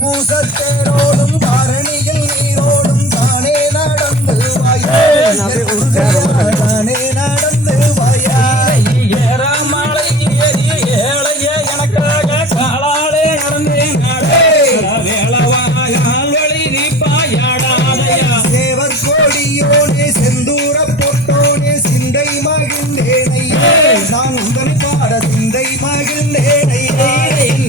பூசத்தேரோடும் தாரணியில் நீரோடும் தானே நடந்து தானே நடந்து ஏறாமலை ஏழைய எனக்காக காலாலே நடந்தேன் சேவர் கோடியோனே செந்தூர பொட்டோனே சிந்தை மகிழ்ந்தேனையே நான் உங்கள் பாட சிந்தை மகிழ்ந்தேனையே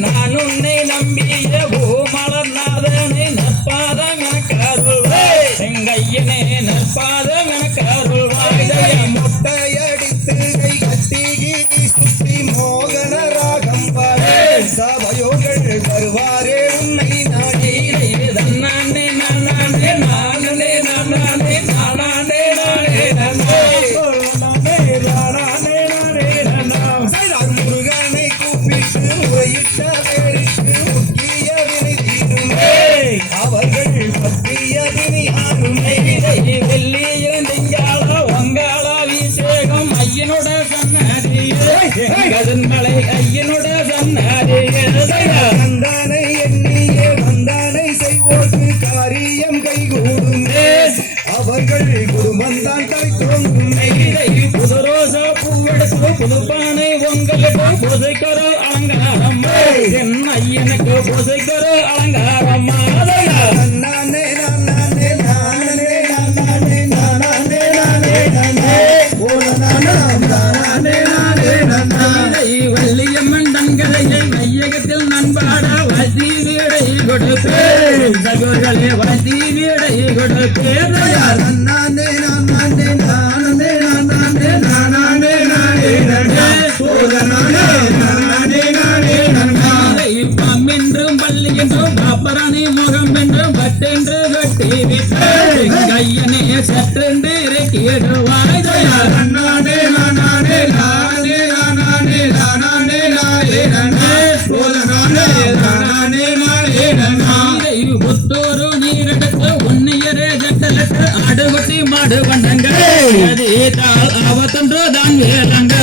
நான் உன்னை நம்பிய பூமலர்நாதனை நற்பாதம் எனக்கருள்வாய் செங்கையனே நற்பாதம் எனக்கருள்வாய் முட்டையடித்து கை கட்டி கீதி சுற்றி மோகன ராகம் பாரே சபையோர்கள் வருவாரே உன்னை நாடி தன்னானே நானே நானே நானே நானே முருகனை கூப்பிட்டு முறையிட்ட பேருக்கு முக்கிய வினை தீருமே அவர்கள் பற்றிய வினியாருமே வெள்ளி இரண்டிங்கால வங்காள அபிஷேகம் ஐயனோட சன்னதிமலை ஐயனோட சன்னதிந்தானை எண்ணியே வந்தானை செய்வோர்க்கு காரியம் கைகூடுமே அவர்கள் குடும்பம்தான் தலை தோன்றுமே புதுரோச பூவெடுத்து புதுப்பானை உங்களுக்கு புதைக்கிற அலங்காரம் என் ஐயனுக்கு புதைக்கிற அலங்காரம் நானே நானே நானே நானே நானே நானே வள்ளியம்மன் தங்களையை வையகத்தில் நண்பாட வசி வீடை கொடுப்பேன் சகோதரே வசி வீடை கொடுப்பேன் நானே நானே நானே நானே நானே என்றும் பள்ளி என்றும் பாப்பராணி முகம் என்றும் பட்டென்று கட்டி கையனே சற்றென்று இறக்கிடுவாய் நானே நானே நானே நானே நானே புத்தூரு நீரெடுத்து உன்னையரே ஜட்டலட்டு அடுகுட்டி மாடு வண்டங்கள் அவத்தொன்று தான் வேலங்க